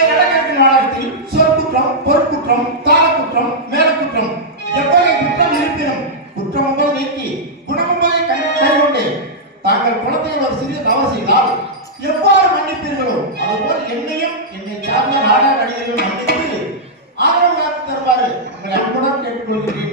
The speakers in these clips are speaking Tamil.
இடஒதுக்கீடு நாடகத்தில் சொற்குற்றம் பொருட்குற்றம் தாரக்குற்றம் மேலக்குற்றம் எவ்வகை குற்றம் இருப்பினும் குற்றம் என்பதை நீக்கி குணம் என்பதை கைகொண்டு தாங்கள் குணத்தை ஒரு சிறிய தவறு செய்தால் எவ்வாறு மன்னிப்பீர்களோ அதுபோல் என்னையும் என்னை சார்ந்த நாடக நடிகர்கள் மன்னித்து ஆதரவு தருமாறு உங்களை அன்புடன் கேட்டுக்கொள்கிறேன்.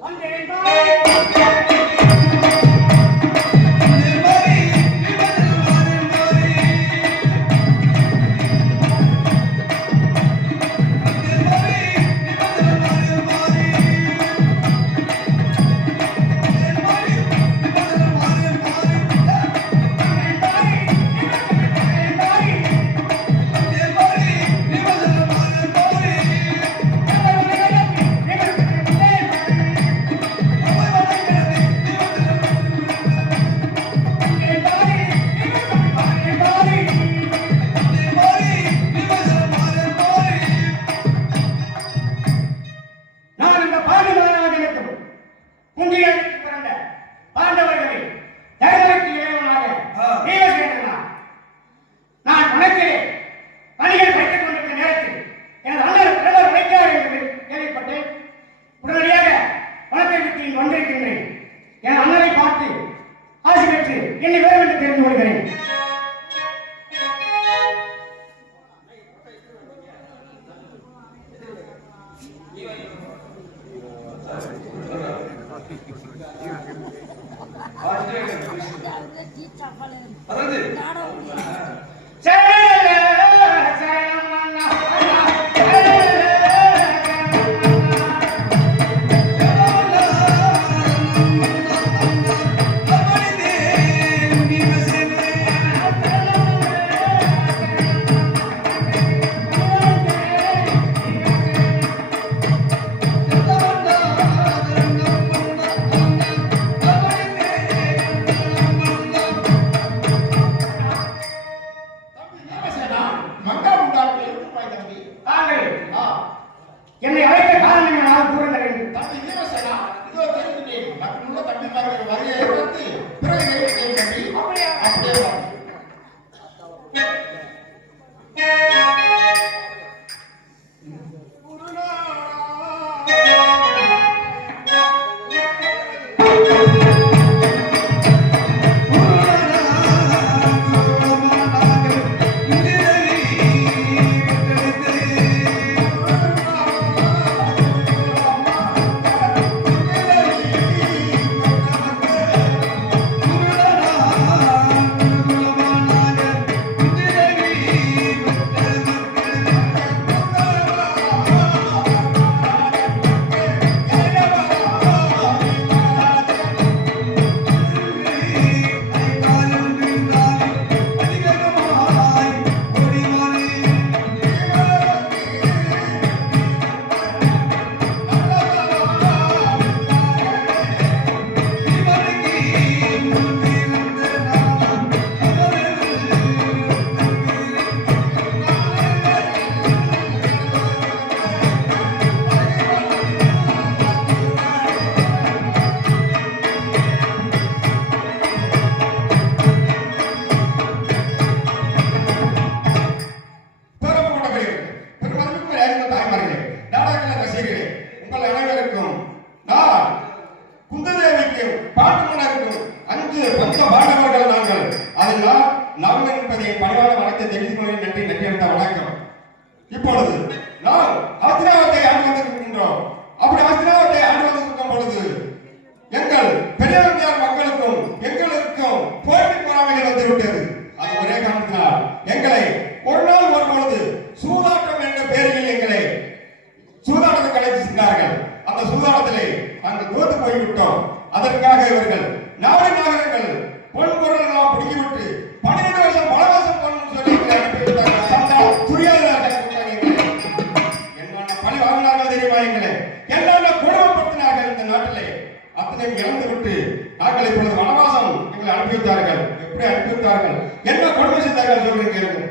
On the elbow. அதுதான் நாம் என்பதை பணியாளர் வணக்கத்தை தெரிந்து கொள்கிறேன் நன்றி நன்றி வணக்கம். இப்பொழுது நான் செய்தார்கள். என்ன கொடுமை செய்தார்கள் என்று கேட்கும்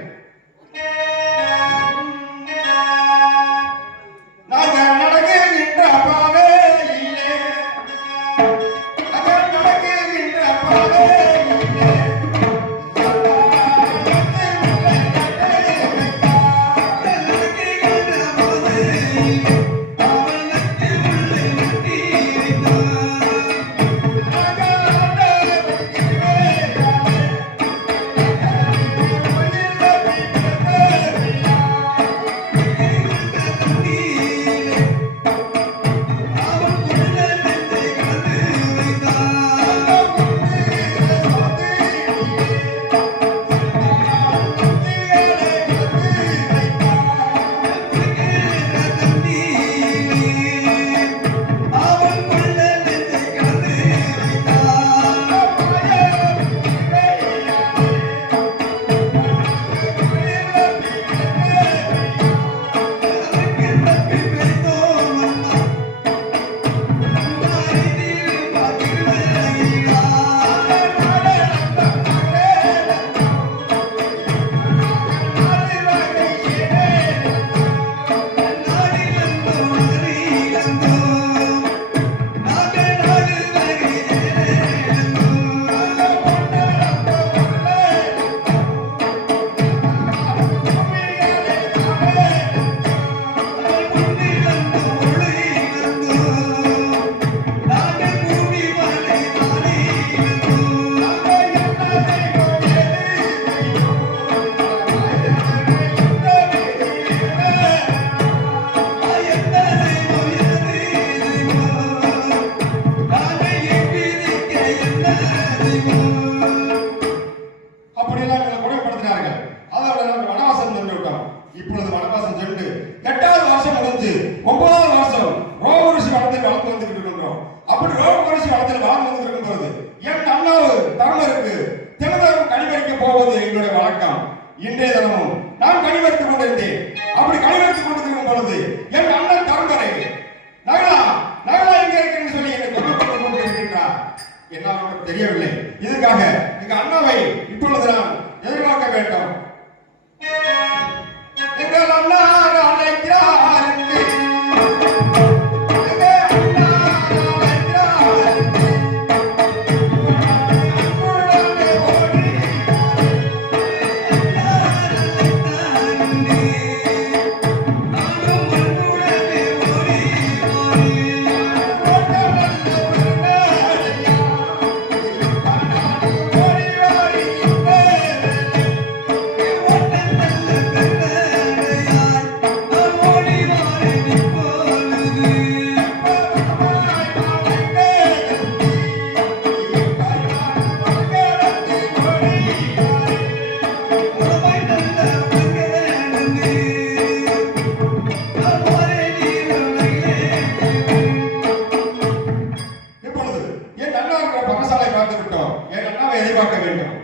தெளிவாக்க வேண்டும்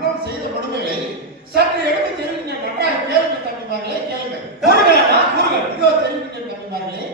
அன்னம் செய்த கொடுமைகளை சற்று எடுத்து தெரிவிக்கின்ற நன்றாக கேளுங்க தம்பிமார்களே கேளுங்க. கூறுகள் தம்பிமார்களே.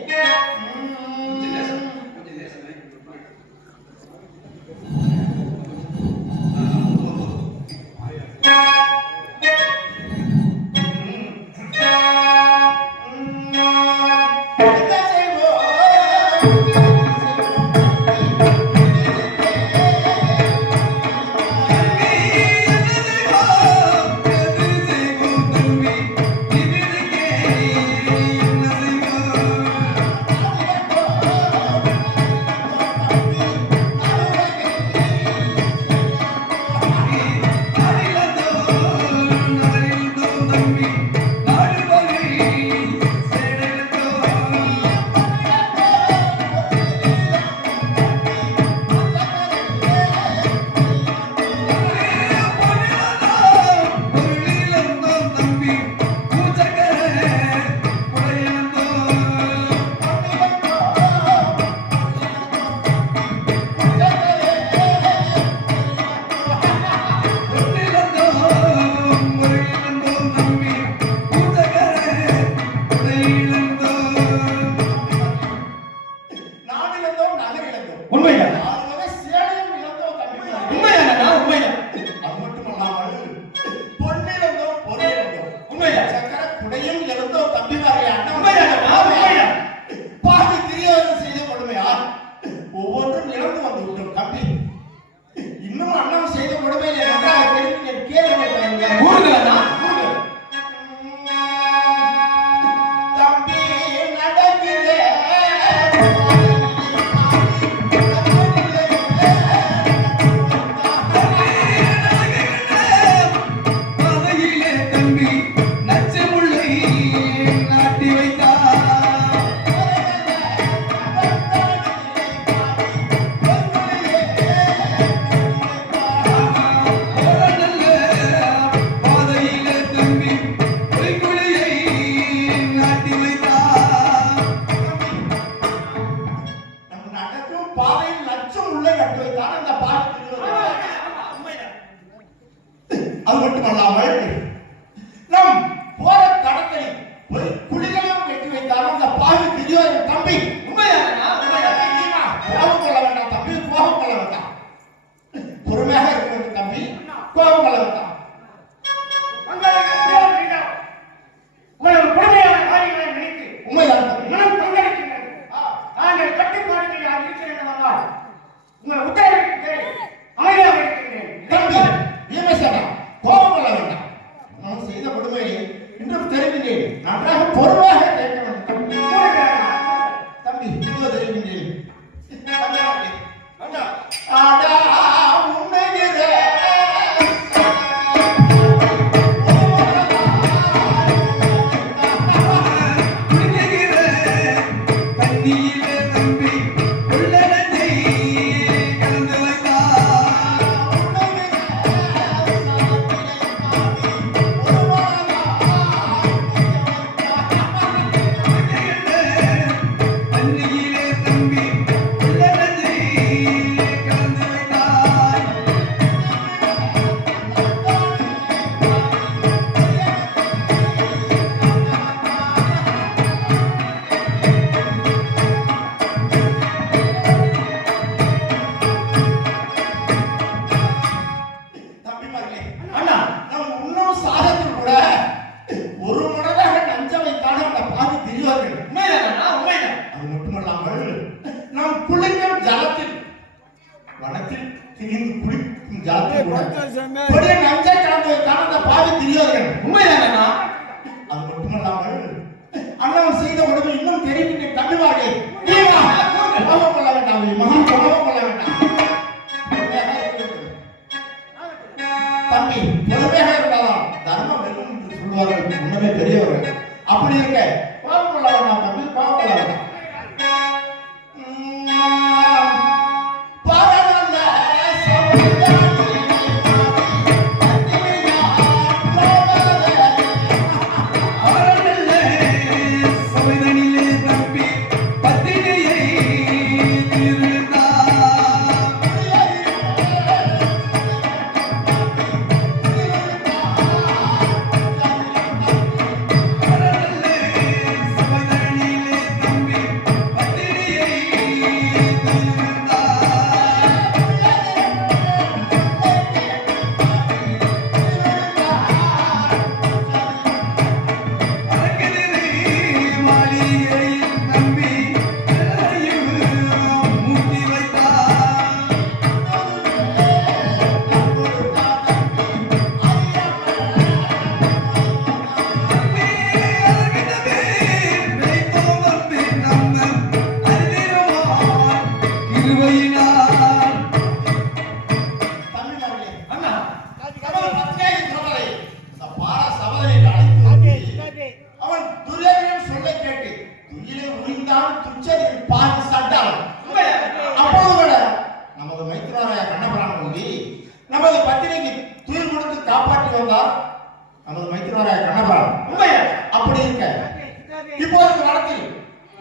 இப்போது நடத்தில்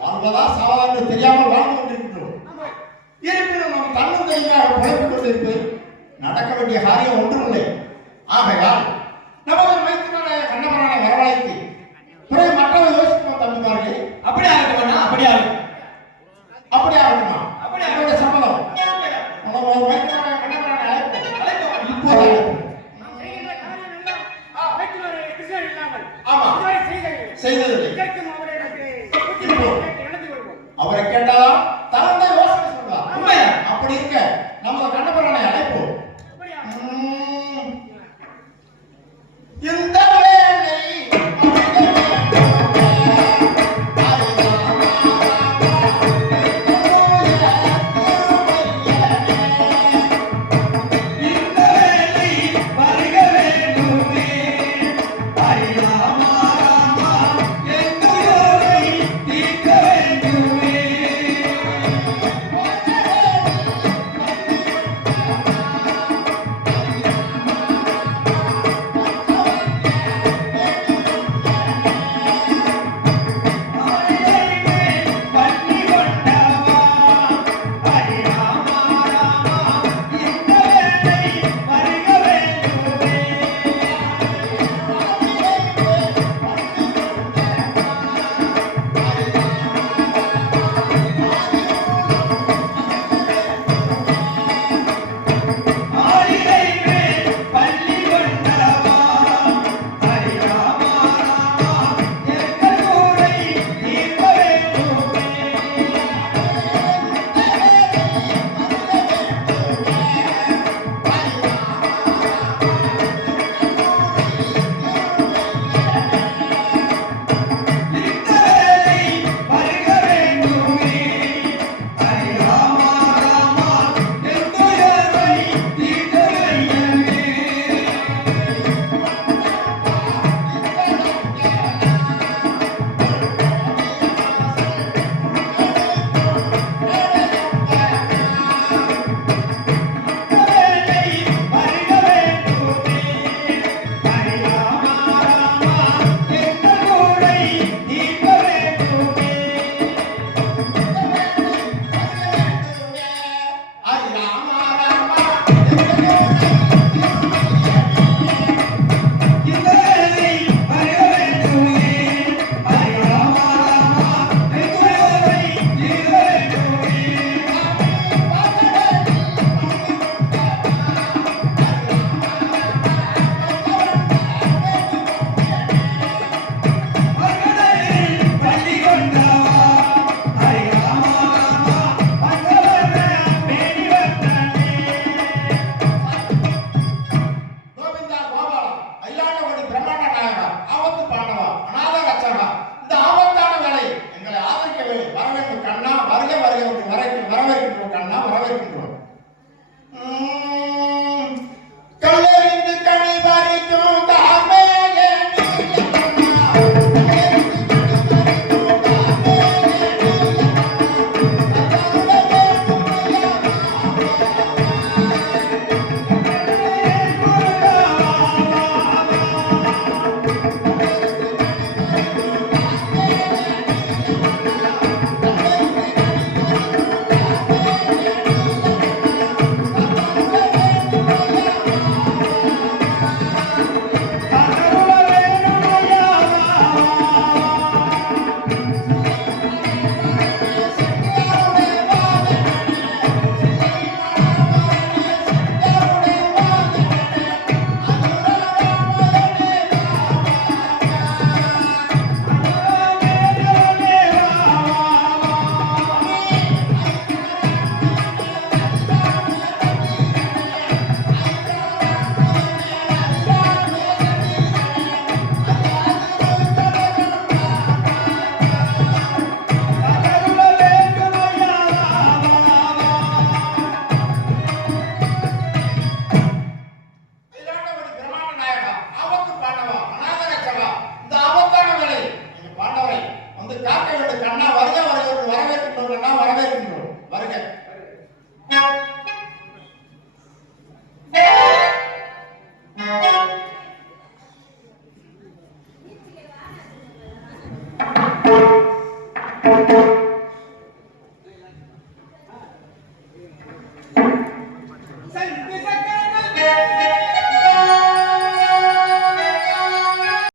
வாழ்வதா சாவாதென்று தெரியாமல் வாழ்ந்து கொண்டிருக்கின்றோம் இருப்பினும் நம் தன்னந்தனியாக பிழைப்பு கொண்டிருப்பது நடக்க வேண்டிய காரியம் ஒன்றுமில்லை. ஆகையால்